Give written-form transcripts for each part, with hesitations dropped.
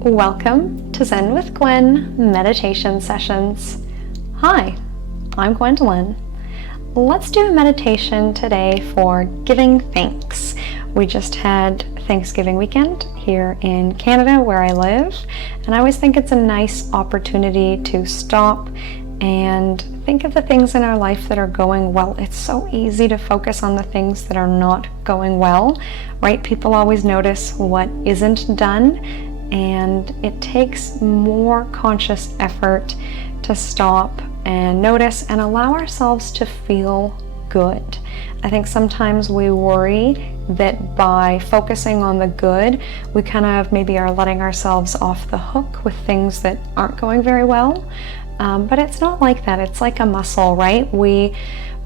Welcome to Zen with Gwen meditation sessions. Hi, I'm Gwendolyn. Let's do a meditation today for giving thanks. We just had Thanksgiving weekend here in Canada where I live, and I always think it's a nice opportunity to stop and think of the things in our life that are going well. It's so easy to focus on the things that are not going well, right? People always notice what isn't done, and it takes more conscious effort to stop and notice and allow ourselves to feel good. I think sometimes we worry that by focusing on the good, we kind of maybe are letting ourselves off the hook with things that aren't going very well. But it's not like that. It's like a muscle, right? We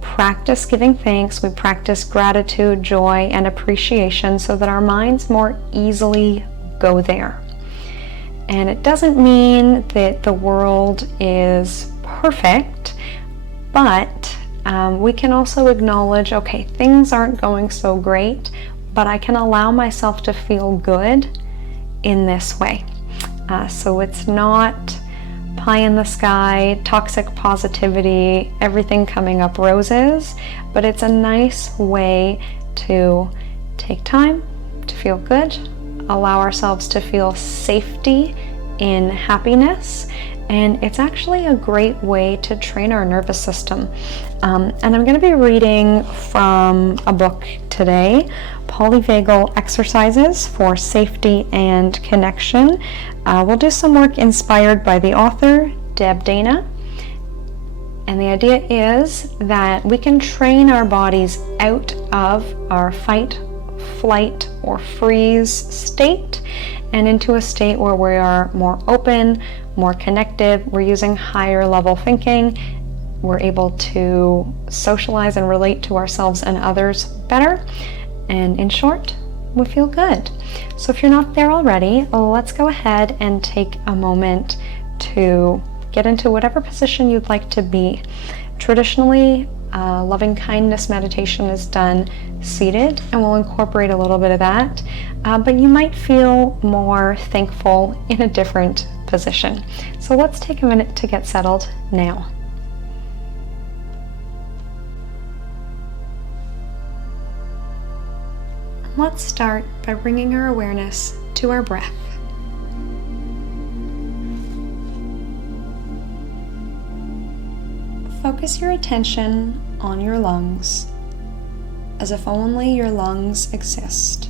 practice giving thanks, we practice gratitude, joy, and appreciation so that our minds more easily go there. And it doesn't mean that the world is perfect, but we can also acknowledge, okay, things aren't going so great, but I can allow myself to feel good in this way. So it's not pie in the sky, toxic positivity, everything coming up roses, but it's a nice way to take time to feel good, allow ourselves to feel safety in happiness, and it's actually a great way to train our nervous system. And I'm going to be reading from a book today, Polyvagal Exercises for Safety and Connection. We'll do some work inspired by the author, Deb Dana. And the idea is that we can train our bodies out of our fight, flight, or freeze state and into a state where we are more open, more connected, we're using higher level thinking, we're able to socialize and relate to ourselves and others better, and in short, we feel good. So if you're not there already, let's go ahead and take a moment to get into whatever position you'd like to be. Traditionally, loving kindness meditation is done seated, and we'll incorporate a little bit of that, but you might feel more thankful in a different position. So let's take a minute to get settled now. Let's start by bringing our awareness to our breath. Focus your attention on your lungs, as if only your lungs exist.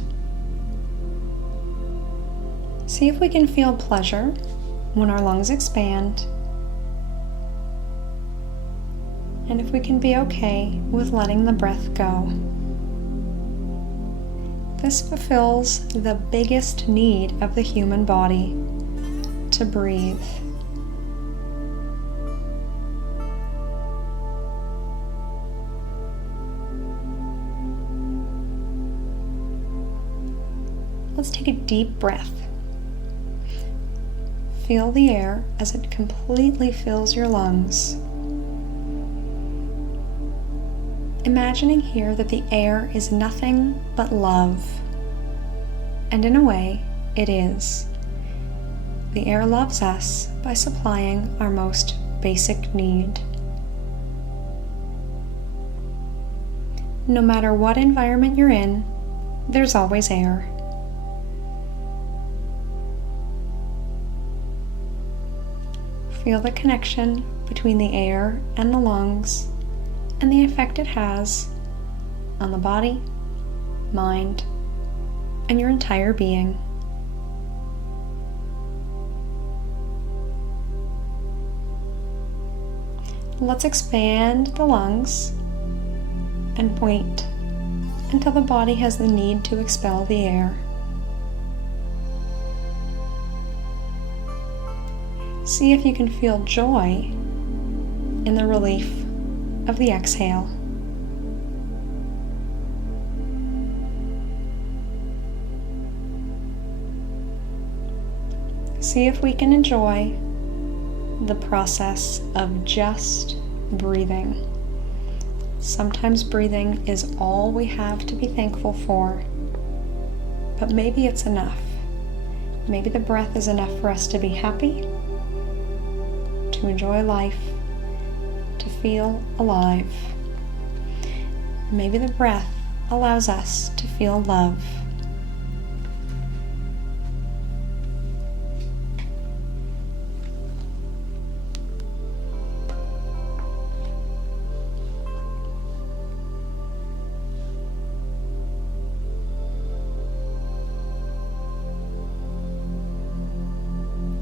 See if we can feel pleasure when our lungs expand, and if we can be okay with letting the breath go. This fulfills the biggest need of the human body, to breathe. Let's take a deep breath. Feel the air as it completely fills your lungs. Imagining here that the air is nothing but love. And in a way, it is. The air loves us by supplying our most basic need. No matter what environment you're in, there's always air. Feel the connection between the air and the lungs, and the effect it has on the body, mind, and your entire being. Let's expand the lungs and point until the body has the need to expel the air. See if you can feel joy in the relief of the exhale. See if we can enjoy the process of just breathing. Sometimes breathing is all we have to be thankful for, but maybe it's enough. Maybe the breath is enough for us to be happy, to enjoy life, to feel alive. Maybe the breath allows us to feel love.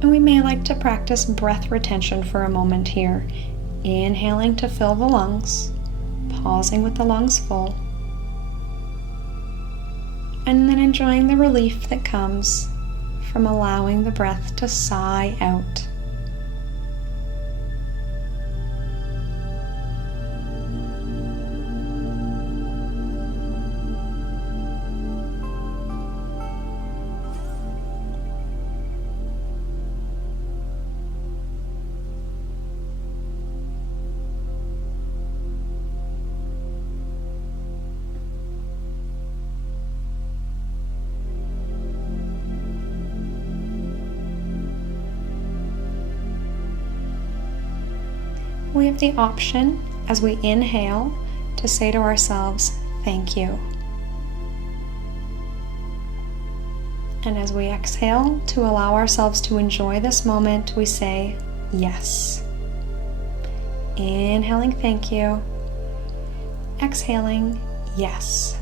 And we may like to practice breath retention for a moment here. Inhaling to fill the lungs, pausing with the lungs full, and then enjoying the relief that comes from allowing the breath to sigh out. We have the option, as we inhale, to say to ourselves, "Thank you." And as we exhale, to allow ourselves to enjoy this moment, we say, "Yes." Inhaling, "Thank you." Exhaling, "Yes."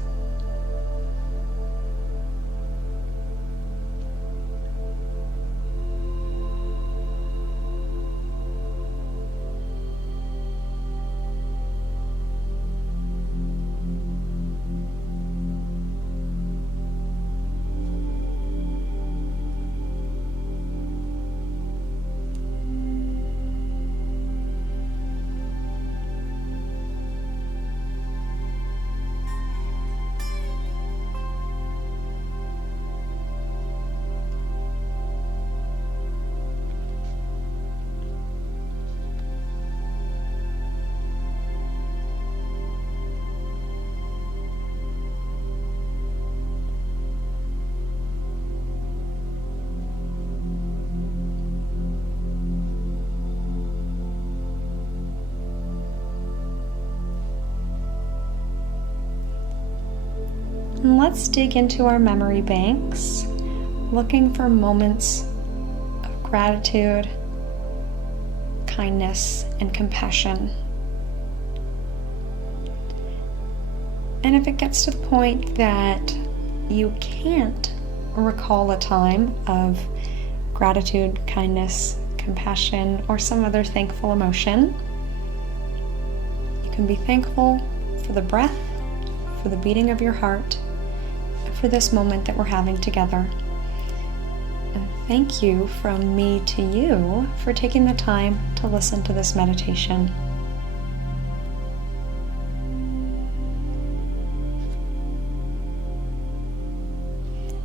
And let's dig into our memory banks, looking for moments of gratitude, kindness, and compassion. And if it gets to the point that you can't recall a time of gratitude, kindness, compassion, or some other thankful emotion, you can be thankful for the breath, for the beating of your heart, and for this moment that we're having together. And thank you from me to you for taking the time to listen to this meditation.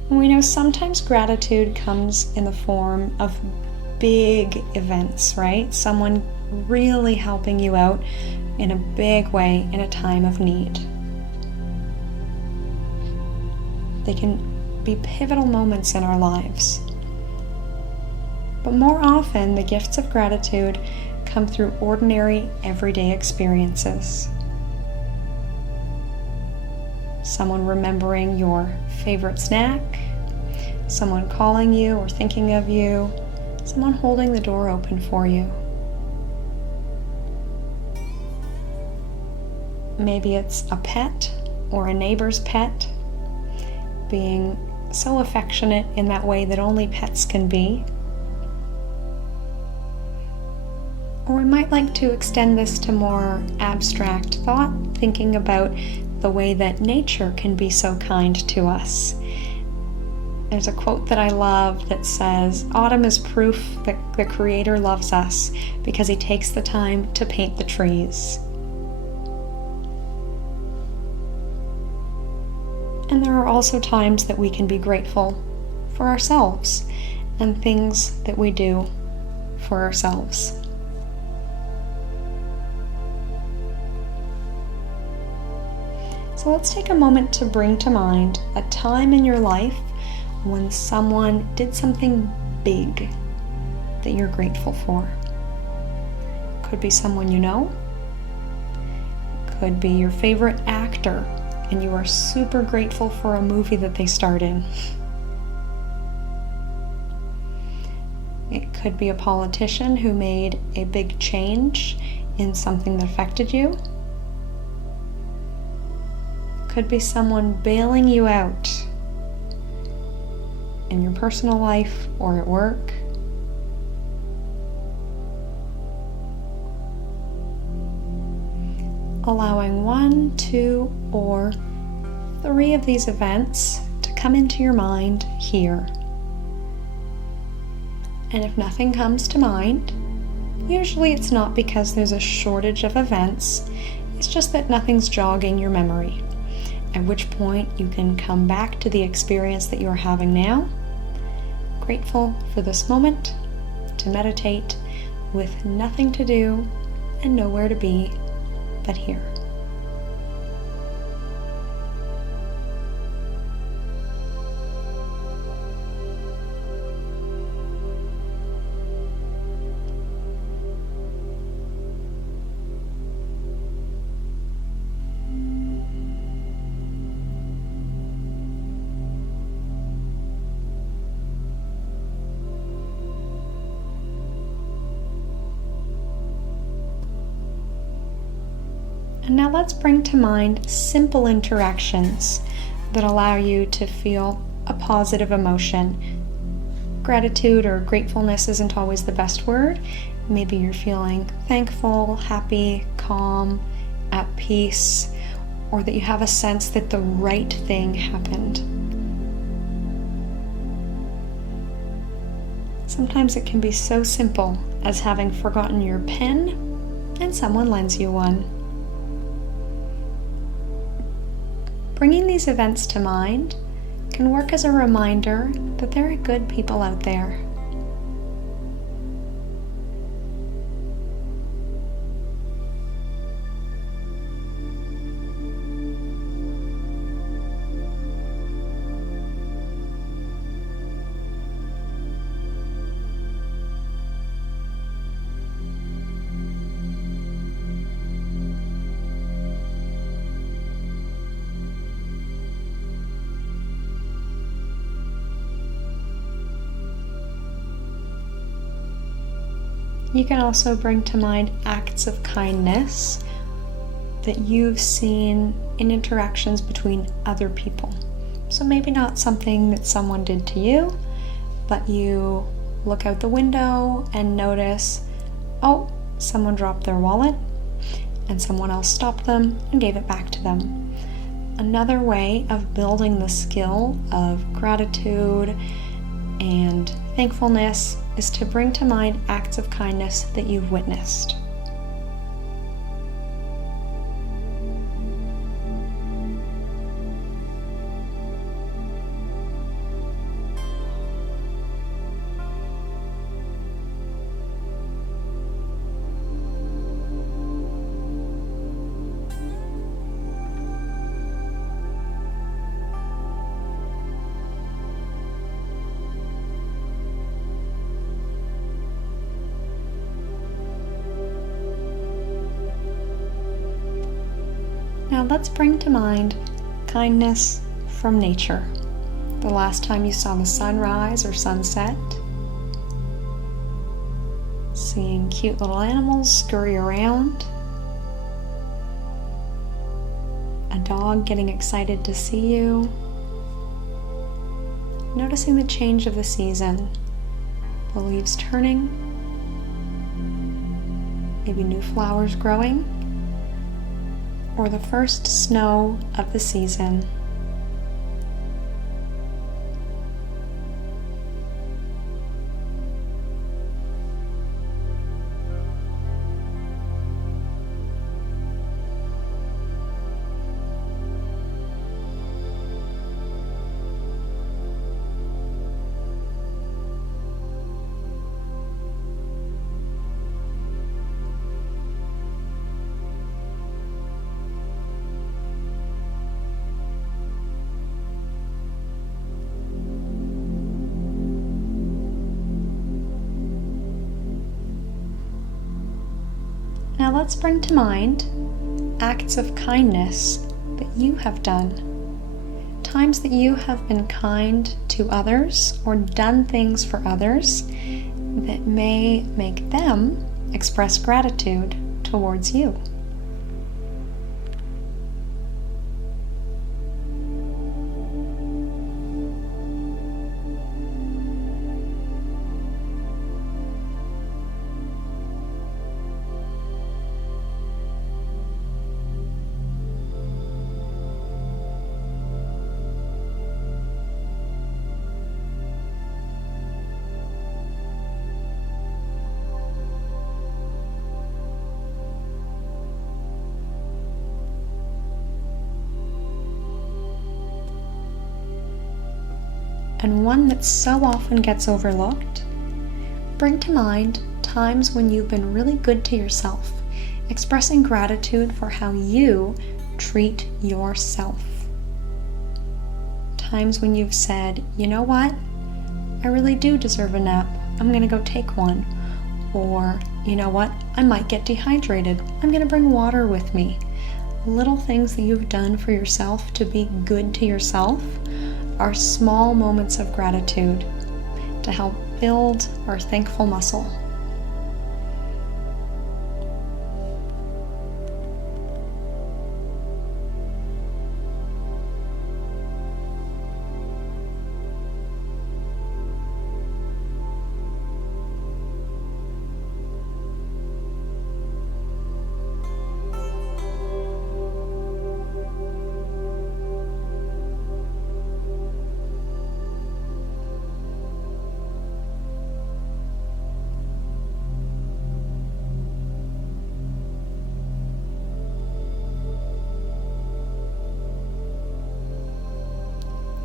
And we know sometimes gratitude comes in the form of big events, right? Someone really helping you out in a big way in a time of need. They can be pivotal moments in our lives. But more often, the gifts of gratitude come through ordinary, everyday experiences. Someone remembering your favorite snack, someone calling you or thinking of you, someone holding the door open for you. Maybe it's a pet or a neighbor's pet, being so affectionate in that way that only pets can be. Or we might like to extend this to more abstract thought, thinking about the way that nature can be so kind to us. There's a quote that I love that says, "Autumn is proof that the Creator loves us because He takes the time to paint the trees." And there are also times that we can be grateful for ourselves and things that we do for ourselves. So let's take a moment to bring to mind a time in your life when someone did something big that you're grateful for. Could be someone you know. Could be your favorite actor and you are super grateful for a movie that they starred in. It could be a politician who made a big change in something that affected you. Could be someone bailing you out in your personal life or at work. Allowing 1, 2, or 3 of these events to come into your mind here. And if nothing comes to mind, usually it's not because there's a shortage of events, it's just that nothing's jogging your memory. At which point you can come back to the experience that you're having now, grateful for this moment, to meditate with nothing to do and nowhere to be but here. And now let's bring to mind simple interactions that allow you to feel a positive emotion. Gratitude or gratefulness isn't always the best word. Maybe you're feeling thankful, happy, calm, at peace, or that you have a sense that the right thing happened. Sometimes it can be so simple as having forgotten your pen and someone lends you one. Bringing these events to mind can work as a reminder that there are good people out there. You can also bring to mind acts of kindness that you've seen in interactions between other people. So maybe not something that someone did to you, but you look out the window and notice, oh, someone dropped their wallet and someone else stopped them and gave it back to them. Another way of building the skill of gratitude and thankfulness is to bring to mind acts of kindness that you've witnessed. Now let's bring to mind kindness from nature. The last time you saw the sunrise or sunset, seeing cute little animals scurry around, a dog getting excited to see you, noticing the change of the season, the leaves turning, maybe new flowers growing, or the first snow of the season. Now let's bring to mind acts of kindness that you have done. Times that you have been kind to others or done things for others that may make them express gratitude towards you. And one that so often gets overlooked, bring to mind times when you've been really good to yourself, expressing gratitude for how you treat yourself. Times when you've said, you know what, I really do deserve a nap, I'm going to go take one. Or, you know what, I might get dehydrated, I'm going to bring water with me. Little things that you've done for yourself to be good to yourself are small moments of gratitude to help build our thankful muscle.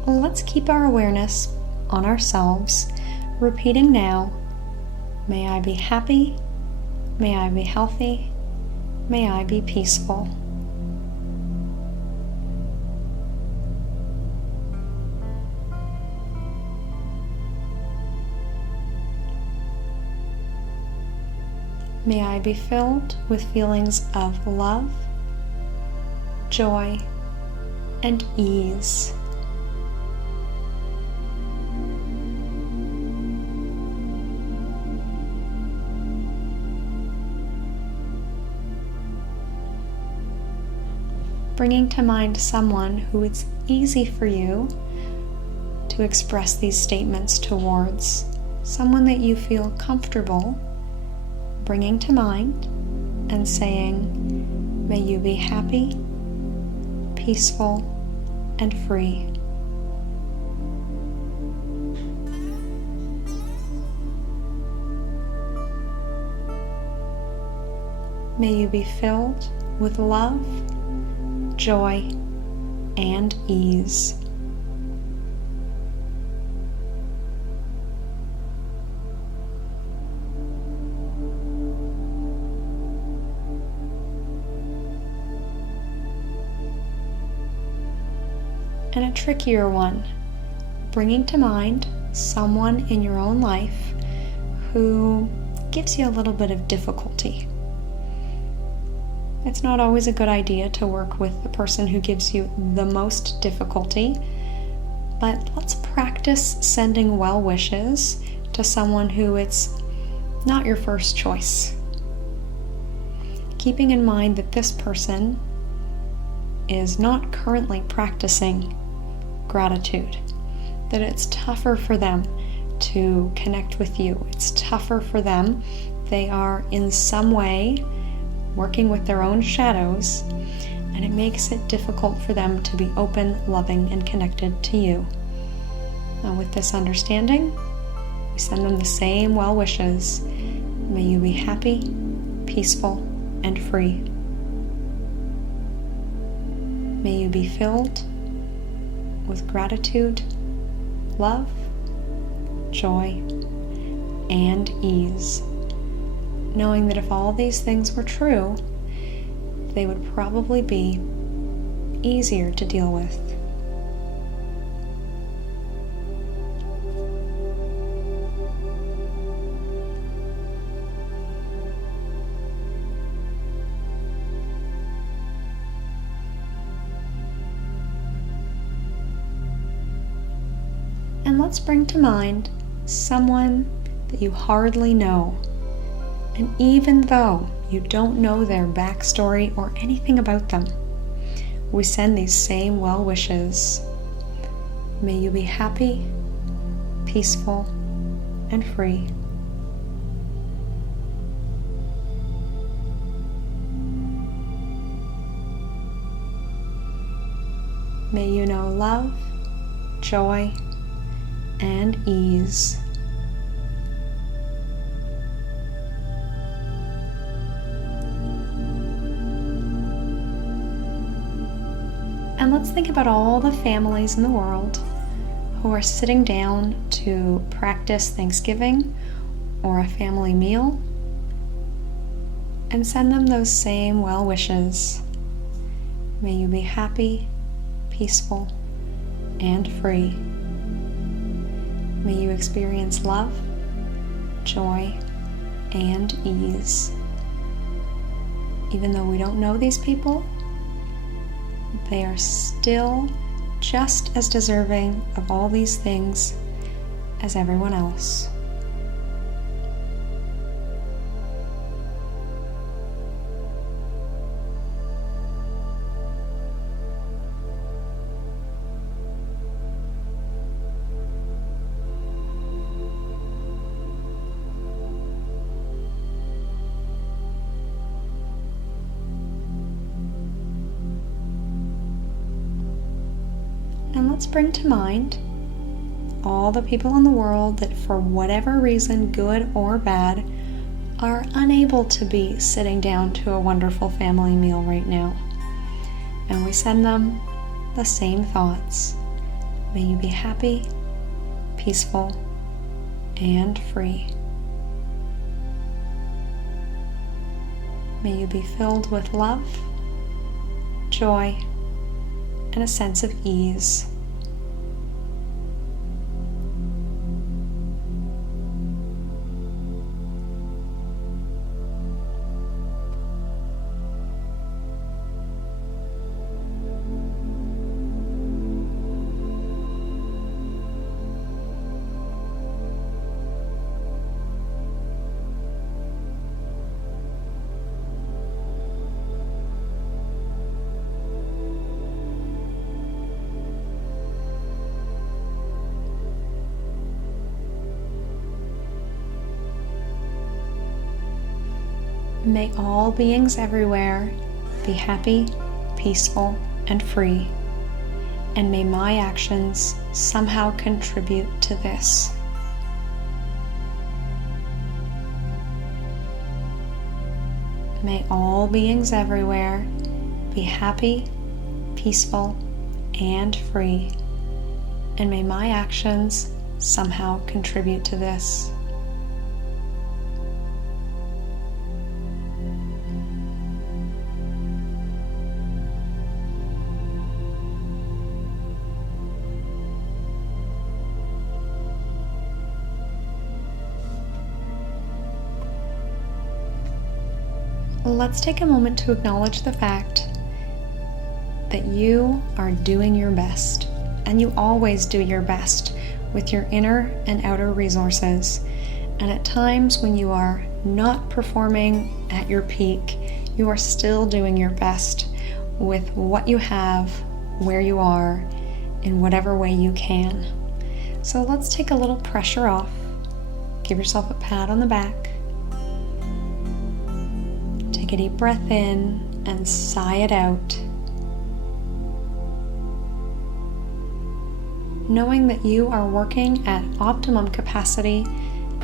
Let's keep our awareness on ourselves, repeating now, may I be happy, may I be healthy, may I be peaceful. May I be filled with feelings of love, joy, and ease. Bringing to mind someone who it's easy for you to express these statements towards, someone that you feel comfortable bringing to mind and saying, may you be happy, peaceful, and free. May you be filled with love, joy, and ease. And a trickier one, bringing to mind someone in your own life who gives you a little bit of difficulty. It's not always a good idea to work with the person who gives you the most difficulty, but let's practice sending well wishes to someone who it's not your first choice. Keeping in mind that this person is not currently practicing gratitude, that it's tougher for them to connect with you. It's tougher for them. They are in some way working with their own shadows, and it makes it difficult for them to be open, loving, and connected to you. Now, with this understanding, we send them the same well wishes. May you be happy, peaceful, and free. May you be filled with gratitude, love, joy, and ease, knowing that if all these things were true, they would probably be easier to deal with. let's bring to mind someone that you hardly know. And even though you don't know their backstory or anything about them, we send these same well wishes. May you be happy, peaceful, and free. May you know love, joy, and ease. And let's think about all the families in the world who are sitting down to practice Thanksgiving or a family meal, and send them those same well wishes. May you be happy, peaceful, and free. May you experience love, joy, and ease. Even though we don't know these people, they are still just as deserving of all these things as everyone else. And let's bring to mind all the people in the world that for whatever reason, good or bad, are unable to be sitting down to a wonderful family meal right now. And we send them the same thoughts. May you be happy, peaceful, and free. May you be filled with love, joy, and a sense of ease. May all beings everywhere be happy, peaceful, and free. And may my actions somehow contribute to this. May all beings everywhere be happy, peaceful, and free. And may my actions somehow contribute to this. Let's take a moment to acknowledge the fact that you are doing your best, and you always do your best with your inner and outer resources. And at times when you are not performing at your peak, you are still doing your best with what you have, where you are, in whatever way you can. So let's take a little pressure off. Give yourself a pat on the back. Take a deep breath in and sigh it out. Knowing that you are working at optimum capacity,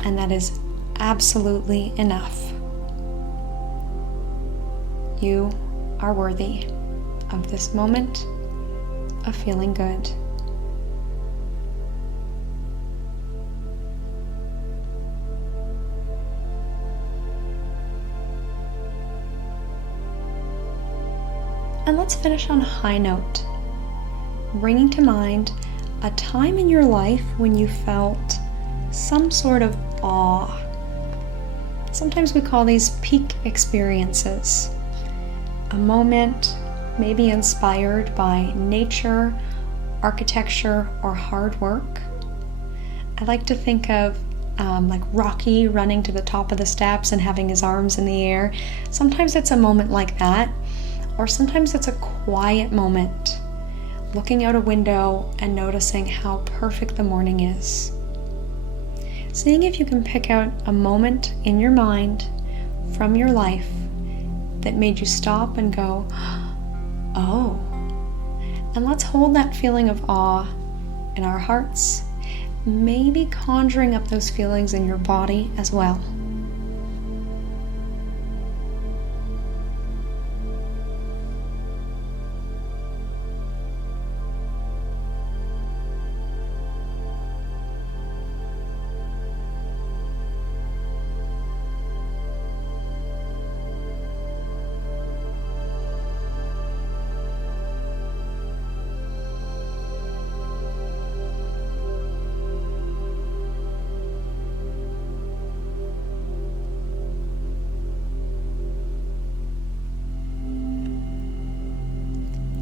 and that is absolutely enough. You are worthy of this moment of feeling good. And let's finish on a high note, bringing to mind a time in your life when you felt some sort of awe. Sometimes we call these peak experiences. A moment maybe inspired by nature, architecture, or hard work. I like to think of like Rocky running to the top of the steps and having his arms in the air. Sometimes it's a moment like that, or sometimes it's a quiet moment, looking out a window and noticing how perfect the morning is. Seeing if you can pick out a moment in your mind from your life that made you stop and go, oh. And let's hold that feeling of awe in our hearts, maybe conjuring up those feelings in your body as well.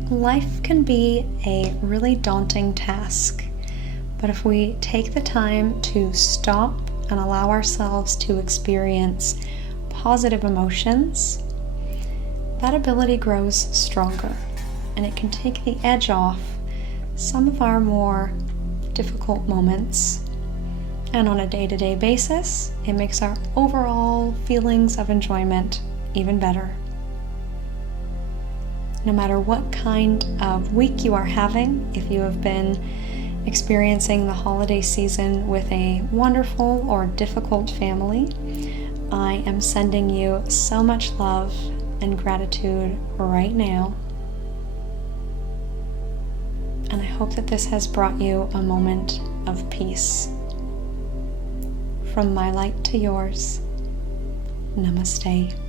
Life can be a really daunting task, but if we take the time to stop and allow ourselves to experience positive emotions, that ability grows stronger, and it can take the edge off some of our more difficult moments. And on a day-to-day basis, it makes our overall feelings of enjoyment even better. No matter what kind of week you are having, if you have been experiencing the holiday season with a wonderful or difficult family, I am sending you so much love and gratitude right now. And I hope that this has brought you a moment of peace. From my light to yours, namaste.